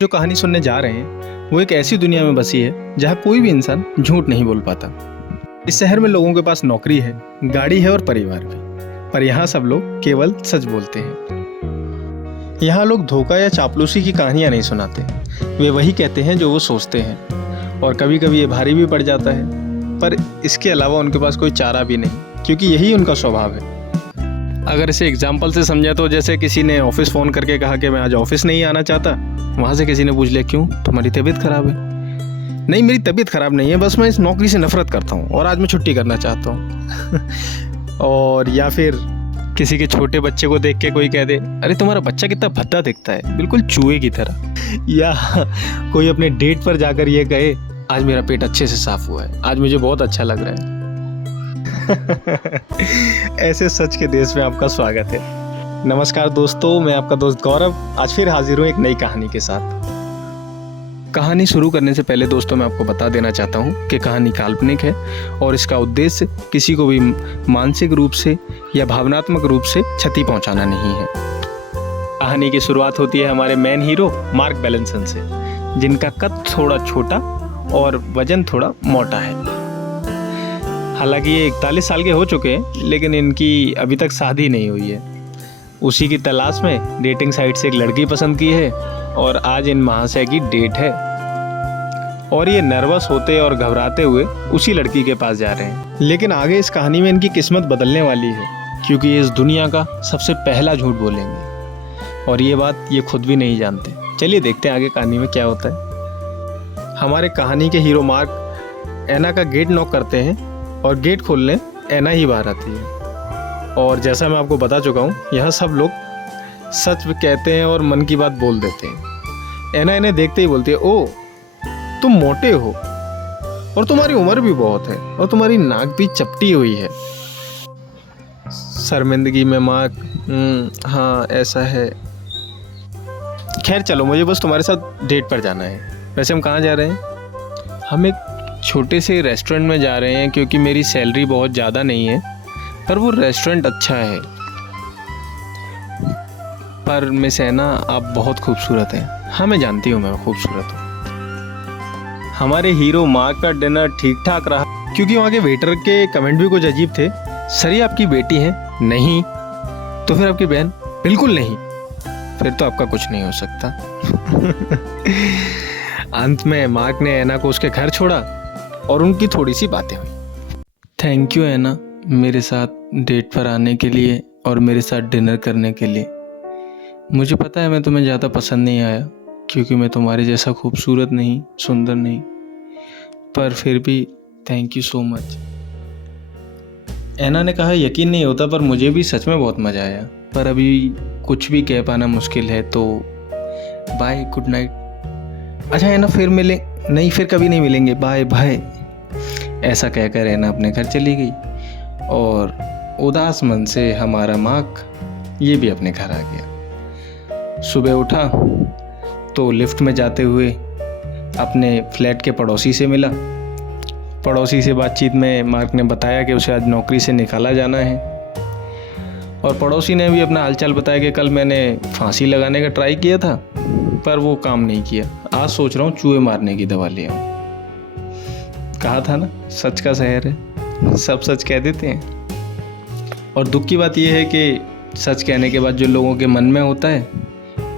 जो कहानी सुनने जा रहे हैं वो एक ऐसी दुनिया में बसी है जहाँ कोई भी इंसान झूठ नहीं बोल पाता। इस शहर में लोगों के पास नौकरी है, गाड़ी है और परिवार भी, पर यहाँ सब लोग केवल सच बोलते हैं। यहाँ लोग धोखा या चापलूसी की कहानियाँ नहीं सुनाते, वे वही कहते हैं जो वो सोचते हैं। और कभी कभी ये भारी भी पड़ जाता है, पर इसके अलावा उनके पास कोई चारा भी नहीं, क्योंकि यही उनका स्वभाव है। अगर इसे एग्जाम्पल से समझा तो जैसे किसी ने ऑफिस फ़ोन करके कहा कि मैं आज ऑफिस नहीं आना चाहता, वहाँ से किसी ने पूछ लिया क्यों, तुम्हारी तबीयत ख़राब है? नहीं, मेरी तबीयत ख़राब नहीं है, बस मैं इस नौकरी से नफ़रत करता हूँ और आज मैं छुट्टी करना चाहता हूँ। और या फिर किसी के छोटे बच्चे को देख के कोई कह दे, अरे तुम्हारा बच्चा कितना भद्दा दिखता है, बिल्कुल चूहे की तरह। या कोई अपने डेट पर जाकर ये कहे, आज मेरा पेट अच्छे से साफ़ हुआ है, आज मुझे बहुत अच्छा लग रहा है। ऐसे सच के देश में आपका स्वागत है। नमस्कार दोस्तों, मैं आपका दोस्त गौरव आज फिर हाजिर हूँ एक नई कहानी के साथ। कहानी शुरू करने से पहले दोस्तों मैं आपको बता देना चाहता हूँ कि कहानी काल्पनिक है और इसका उद्देश्य किसी को भी मानसिक रूप से या भावनात्मक रूप से क्षति पहुँचाना नहीं है। कहानी की शुरुआत होती है हमारे मेन हीरो मार्क बेलेंसन से, जिनका कद थोड़ा छोटा और वजन थोड़ा मोटा है। हालांकि ये 41 साल के हो चुके हैं, लेकिन इनकी अभी तक शादी नहीं हुई है। उसी की तलाश में डेटिंग साइट से एक लड़की पसंद की है और आज इन महाशय की डेट है। और ये नर्वस होते और घबराते हुए उसी लड़की के पास जा रहे हैं। लेकिन आगे इस कहानी में इनकी किस्मत बदलने वाली है, क्योंकि ये इस दुनिया का सबसे पहला झूठ बोलेंगे और ये बात ये खुद भी नहीं जानते। चलिए देखते हैं आगे कहानी में क्या होता है। हमारे कहानी के हीरो मार्क एना का गेट नॉक करते हैं और गेट खोलने एना ही बाहर आती है। और जैसा मैं आपको बता चुका हूँ, यहाँ सब लोग सच कहते हैं और मन की बात बोल देते हैं। एना इन्हें देखते ही बोलती है, ओ तुम मोटे हो और तुम्हारी उम्र भी बहुत है और तुम्हारी नाक भी चपटी हुई है। शर्मिंदगी में मार्क, हाँ ऐसा है, खैर चलो, मुझे बस तुम्हारे साथ डेट पर जाना है। वैसे हम कहाँ जा रहे हैं? हम एक छोटे से रेस्टोरेंट में जा रहे हैं, क्योंकि मेरी सैलरी बहुत ज़्यादा नहीं है, पर वो रेस्टोरेंट अच्छा है। पर मिस एना, आप बहुत खूबसूरत हैं। हाँ मैं जानती हूँ मैं खूबसूरत हूँ। हमारे हीरो मार्क का डिनर ठीक ठाक रहा, क्योंकि वहाँ के वेटर के कमेंट भी कुछ अजीब थे। सर ये आपकी बेटी है? नहीं। तो फिर आपकी बहन? बिल्कुल नहीं। फिर तो आपका कुछ नहीं हो सकता। अंत में मार्क ने एना को उसके घर छोड़ा और उनकी थोड़ी सी बातें हुई। थैंक यू एना, मेरे साथ डेट पर आने के लिए और मेरे साथ डिनर करने के लिए। मुझे पता है मैं तुम्हें ज़्यादा पसंद नहीं आया, क्योंकि मैं तुम्हारे जैसा खूबसूरत नहीं, सुंदर नहीं, पर फिर भी थैंक यू सो मच। एना ने कहा, यकीन नहीं होता, पर मुझे भी सच में बहुत मज़ा आया, पर अभी कुछ भी कह पाना मुश्किल है, तो बाय, गुड नाइट। अच्छा एना, फिर मिले? नहीं, फिर कभी नहीं मिलेंगे, बाय बाय। ऐसा कहकर एना अपने घर चली गई और उदास मन से हमारा मार्क ये भी अपने घर आ गया। सुबह उठा तो लिफ्ट में जाते हुए अपने फ्लैट के पड़ोसी से मिला। पड़ोसी से बातचीत में मार्क ने बताया कि उसे आज नौकरी से निकाला जाना है, और पड़ोसी ने भी अपना हालचाल बताया कि कल मैंने फांसी लगाने का ट्राई किया था, पर वो काम नहीं किया। आज सोच रहा हूँ चूहे मारने की दवा ले आऊँ। कहा था ना, सच का शहर है, सब सच कह देते हैं। और दुख की बात यह है कि सच कहने के बाद जो लोगों के मन में होता है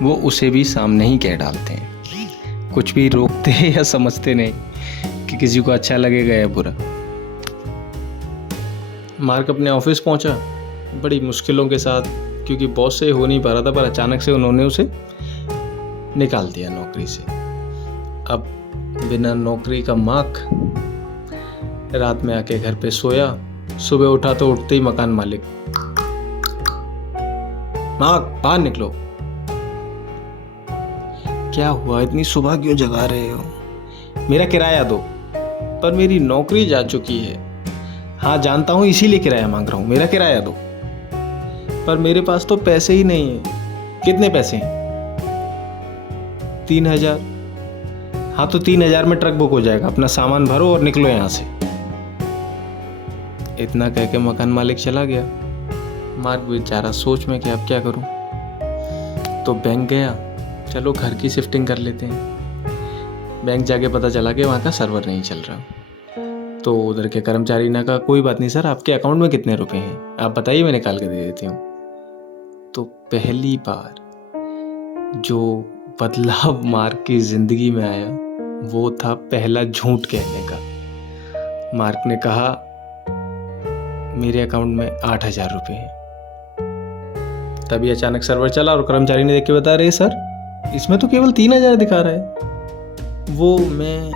वो उसे भी सामने ही कह डालते हैं, कुछ भी रोकते हैं या समझते नहीं कि किसी को अच्छा लगेगा या बुरा। मार्क अपने ऑफिस पहुंचा बड़ी मुश्किलों के साथ, क्योंकि बॉस से हो नहीं पा रहा था, पर अचानक से उन्होंने उसे निकाल दिया नौकरी से। अब बिना नौकरी का मार्क रात में आके घर पे सोया। सुबह उठा तो उठते ही मकान मालिक, मार्क बाहर निकलो। क्या हुआ, इतनी सुबह क्यों जगा रहे हो? मेरा किराया दो। पर मेरी नौकरी जा चुकी है। हाँ जानता हूँ, इसीलिए किराया मांग रहा हूँ, मेरा किराया दो। पर मेरे पास तो पैसे ही नहीं है। कितने पैसे हैं? 3000। हाँ तो 3000 में ट्रक बुक हो जाएगा, अपना सामान भरो और निकलो यहाँ से। इतना कह के मकान मालिक चला गया। मार्क बेचारा सोच में कि अब क्या करूं। तो बैंक गया, चलो घर की शिफ्टिंग कर लेते हैं। बैंक जाके पता चला कि वहाँ का सर्वर नहीं चल रहा। तो उधर के कर्मचारी ने कहा कोई बात नहीं सर, आपके अकाउंट में कितने रुपए हैं आप बताइए, मैं निकाल के दे देती हूँ। तो पहली बार जो बदलाव मार्क की ज़िंदगी में आया वो था पहला झूठ कहने का। मार्क ने कहा मेरे अकाउंट में 8,000 रुपये हैं। तभी अचानक सर्वर चला और कर्मचारी ने देख के बता रहे सर इसमें तो केवल 3,000 दिखा रहा है। वो मैं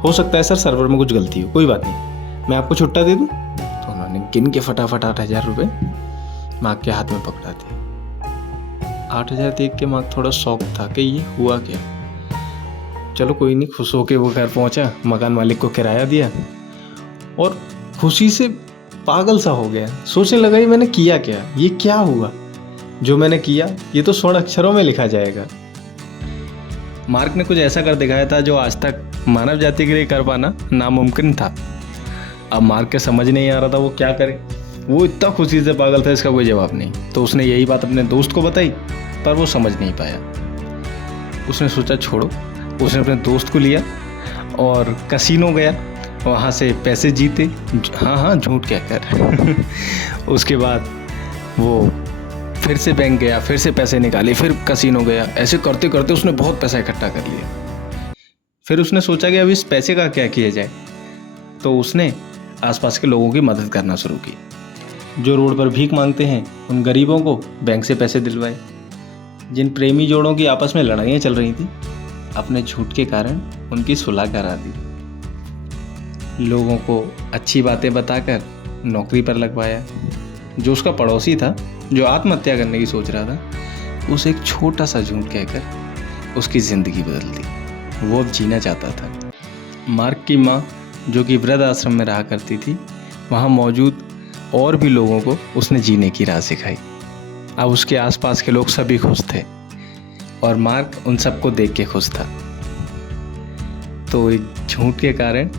हो सकता है सर सर्वर में कुछ गलती हो, कोई बात नहीं, मैं आपको छुट्टा दे दूं। तो उन्होंने गिन के फटाफट 8,000 रुपये मार्क के हाथ में पकड़ा दिए। 8,000 देख के मार्क थोड़ा शॉक था कि ये हुआ क्या। चलो कोई नहीं, खुश होके वो घर पहुंचा, मकान मालिक को किराया दिया और खुशी से पागल सा हो गया। सोचने लगा ये मैंने किया क्या, ये क्या हुआ जो मैंने किया, ये तो स्वर्ण अक्षरों में लिखा जाएगा। मार्क ने कुछ ऐसा कर दिखाया था जो आज तक मानव जाति के लिए कर पाना नामुमकिन था। अब मार्क के समझ नहीं आ रहा था वो क्या करे। वो इतना खुशी से पागल था इसका कोई जवाब नहीं। तो उसने यही बात अपने दोस्त को बताई पर वो समझ नहीं पाया। उसने सोचा छोड़ो, उसने अपने दोस्त को लिया और कसिनो गया, वहाँ से पैसे जीते, हाँ झूठ कहकर। उसके बाद वो फिर से बैंक गया, फिर से पैसे निकाले, फिर कसिनो गया। ऐसे करते करते उसने बहुत पैसा इकट्ठा कर लिया। फिर उसने सोचा कि अब इस पैसे का क्या किया जाए। तो उसने आसपास के लोगों की मदद करना शुरू की। जो रोड पर भीख मांगते हैं उन गरीबों को बैंक से पैसे दिलवाए। जिन प्रेमी जोड़ों की आपस में लड़ाइयाँ चल रही थी अपने झूठ के कारण उनकी सुलह करा दी। लोगों को अच्छी बातें बताकर नौकरी पर लगवाया। जो उसका पड़ोसी था जो आत्महत्या करने की सोच रहा था उसे एक छोटा सा झूठ कहकर उसकी ज़िंदगी बदल दी। वो अब जीना चाहता था। मार्क की माँ जो कि वृद्ध आश्रम में रहा करती थी, वहाँ मौजूद और भी लोगों को उसने जीने की राह सिखाई। अब उसके आसपास के लोग सभी खुश थे और मार्क उन सबको देख के खुश था। तो एक झूठ के कारण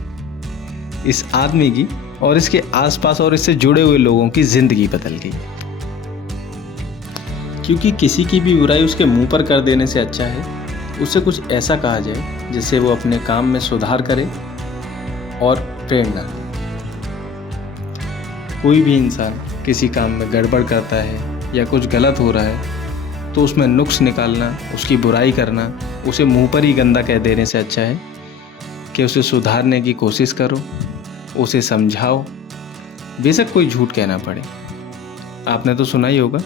इस आदमी की और इसके आसपास और इससे जुड़े हुए लोगों की जिंदगी बदल गई। क्योंकि किसी की भी बुराई उसके मुंह पर कर देने से अच्छा है उसे कुछ ऐसा कहा जाए जिससे वो अपने काम में सुधार करे और प्रेरणा। कोई भी इंसान किसी काम में गड़बड़ करता है या कुछ गलत हो रहा है तो उसमें नुक्स निकालना, उसकी बुराई करना, उसे मुंह पर ही गंदा कह देने से अच्छा है कि उसे सुधारने की कोशिश करो, उसे समझाओ, बेशक कोई झूठ कहना पड़े। आपने तो सुना ही होगा,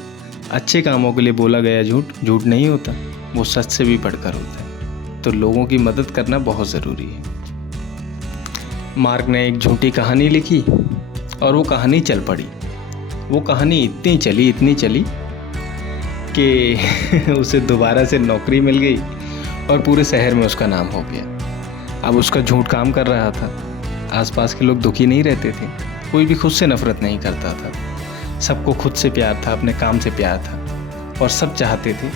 अच्छे कामों के लिए बोला गया झूठ झूठ नहीं होता, वो सच से भी बढ़कर होता है। तो लोगों की मदद करना बहुत ज़रूरी है। मार्क ने एक झूठी कहानी लिखी और वो कहानी चल पड़ी। वो कहानी इतनी चली कि उसे दोबारा से नौकरी मिल गई और पूरे शहर में उसका नाम हो गया। अब उसका झूठ काम कर रहा था। आसपास के लोग दुखी नहीं रहते थे, कोई भी खुद से नफरत नहीं करता था। सबको खुद से प्यार था, अपने काम से प्यार था और सब चाहते थे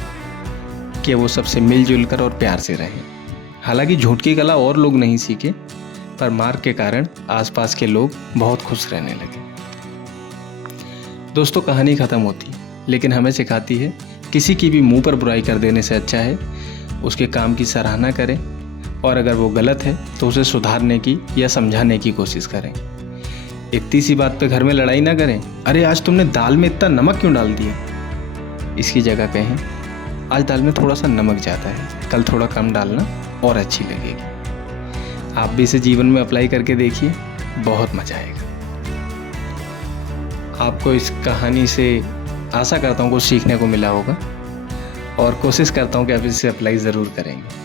कि वो सबसे मिलजुल कर और प्यार से रहें। हालांकि झूठ की कला और लोग नहीं सीखे, पर मार्क के कारण आसपास के लोग बहुत खुश रहने लगे। दोस्तों, कहानी ख़त्म होती लेकिन हमें सिखाती है किसी की भी मुंह पर बुराई कर देने से अच्छा है उसके काम की सराहना करें और अगर वो गलत है तो उसे सुधारने की या समझाने की कोशिश करें। इतनी सी बात पे घर में लड़ाई ना करें, अरे आज तुमने दाल में इतना नमक क्यों डाल दिया। इसकी जगह कहें आज दाल में थोड़ा सा नमक ज़्यादा है, कल थोड़ा कम डालना और अच्छी लगेगी। आप भी इसे जीवन में अप्लाई करके देखिए, बहुत मज़ा आएगा। आपको इस कहानी से आशा करता हूँ कुछ सीखने को मिला होगा और कोशिश करता हूँ कि आप इसे अप्लाई ज़रूर करेंगे।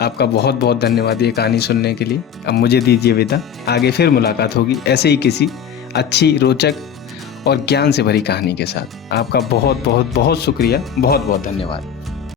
आपका बहुत बहुत धन्यवाद ये कहानी सुनने के लिए। अब मुझे दीजिए विदा, आगे फिर मुलाकात होगी ऐसे ही किसी अच्छी, रोचक और ज्ञान से भरी कहानी के साथ। आपका बहुत बहुत बहुत शुक्रिया, बहुत बहुत धन्यवाद।